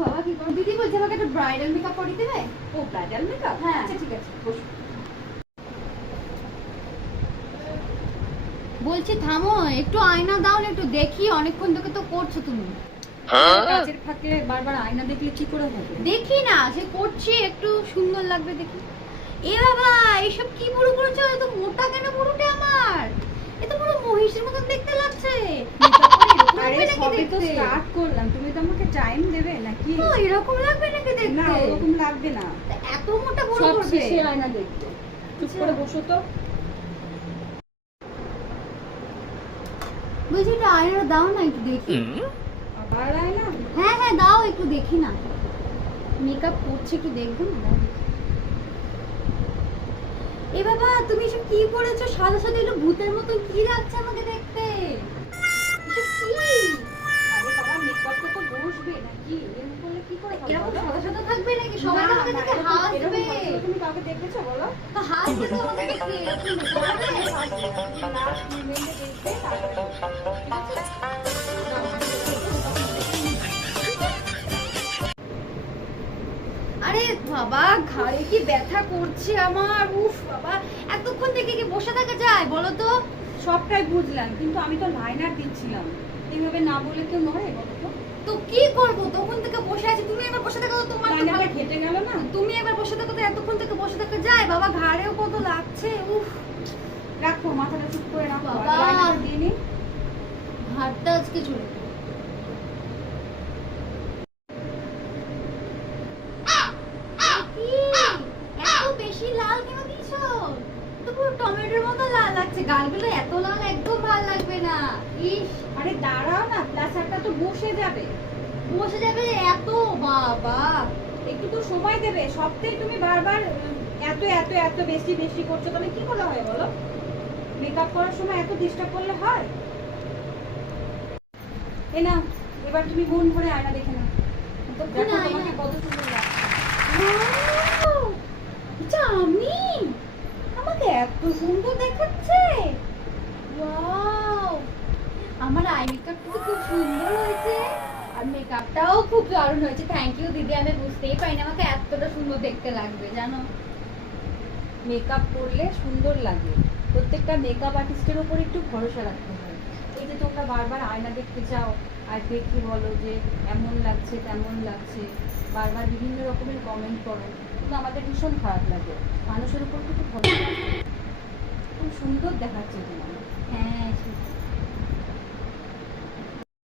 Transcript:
বাবা কি করো? দিদি বলছে আমাকে একটা ব্রাইডাল মেকআপ করে দিবে। ও ব্রাইডাল মেকআপ, হ্যাঁ। আচ্ছা ঠিক আছে বসো। বলছি থামো, একটু আয়না দাও না, একটু দেখি, অনেকক্ষণ থেকে তো করছো তুমি। কাজের ফাঁকে বারবার আয়না দেখলে কি করে হবে? দেখি না, সে করছি, একটু সুন্দর লাগবে দেখি। এ বাবা, এইসব কি পুরো করেছো? এত মোটা কেন পুরোটা আমার? এ তো পুরো মহিষের মতন দেখতে লাগছে। আরে লাগবে নাকি সবে তো দেখতে? স্টার্ট করলাম, তুমি তো আমাকে টাইম দেবে নাকি? ও, এরকম লাগবে নাকি না দেখতে? ওরকম লাগবে না, তা এত মোটা পুরো সব করবে? শেষে আয়না দেখবে। চুপ করে বসো তো। বলছি একটু আয়না দাও না, একটু দেখি। আবার আয়না? হ্যাঁ হ্যাঁ দাও, একটু দেখি না। মেকআপ করছে, একটু দেখবো না, দাও দেখি। এ বাবা, তুমি এসব কি করেছো? সাদা সাদা একটু ভূতের মতো কি লাগছে আমাকে দেখতে। এসব কি? আরে বাবা মেকআপটা তো বসবে নাকি? এরকম করলে কি করে হবে এরকম বলো? সাদা সাদা থাকবে নাকি? সবাই তো না, আমাকে না, দেখে এরকম হাসবে। হয়েছিল, তুমি কাউকে দেখেছো বলো? তো হাসবে তো আমাকে দেখে, এরকম দেখতে হবে? লাস্ট মোমেন্টে দেখবে তারপরে আরে বাবা, ঘাড়ে কি ব্যথা করছে আমার, উফ বাবা। এতক্ষণ থেকে কি বসে থাকা যায় বলো তো? সবটাই বুঝলাম, কিন্তু আমি তো লাইনার দিচ্ছিলাম, এইভাবে না বলে কেউ নড়ে বলো তো? তো কি করব, তখন থেকে বসে আছি, তুমি একবার বসে থাকো তো, তোমার তো লাইনারটা ভালো- ঘেটে গেল না? তুমি একবার বসে থাকো তো, এতক্ষণ থেকে বসে থাকা যায়? বাবা ঘাড়েও কত লাগছে, উফ। রাখো মাথাটা চুপ করে রাখো, আর বাবা। লাইনারটা দিয়ে নি। ঘাড়টা আজকে চলে গেল। কি? এত বেশি লাল কেন দিয়েছো? তো পুরো টমেটোর মতো লাল লাগছে, গালগুলো এত লাল একদম ভালো লাগবে না। ইস, আরে দাঁড়াও না, প্লাস্টারটা তো বসে যাবে। বসে যাবে এত, বাবা। একটু তো সময় দেবে, সবটাই তুমি বারবার এত এত এত বেশি বেশি করছো, তাহলে কি করে হয় বলো? মেকআপ করার সময় এত ডিস্টার্ব করলে হয়? এ না, এবার তুমি মন ভরে আয়না দেখে নাও। দেখো আয়না? তোমাকে কত সুন্দর লাগছে। Wow! এটা আমি? আমাকে এত সুন্দর দেখাচ্ছে। ওয়াও, আমার আই মেকআপটা তো খুব সুন্দর হয়েছে, আর মেকআপটাও খুব দারুণ হয়েছে। থ্যাংক ইউ দিদি, আমি বুঝতেই পারিনি আমাকে এতটা সুন্দর দেখতে লাগবে, জানো। মেকআপ করলে সুন্দর লাগে, প্রত্যেকটা মেকআপ আর্টিস্টের উপর একটু ভরসা রাখতে হয়। এই যে তোমরা বারবার আয়না দেখতে চাও আর দেখে বলো যে এমন লাগছে তেমন লাগছে, বারবার বিভিন্ন রকমের কমেন্ট করো, কিন্তু আমাদের ভীষণ খারাপ লাগে। মানুষের উপর একটু ভরসা রাখো। খুব সুন্দর দেখাচ্ছে তোমার। হ্যাঁ, সত্যি।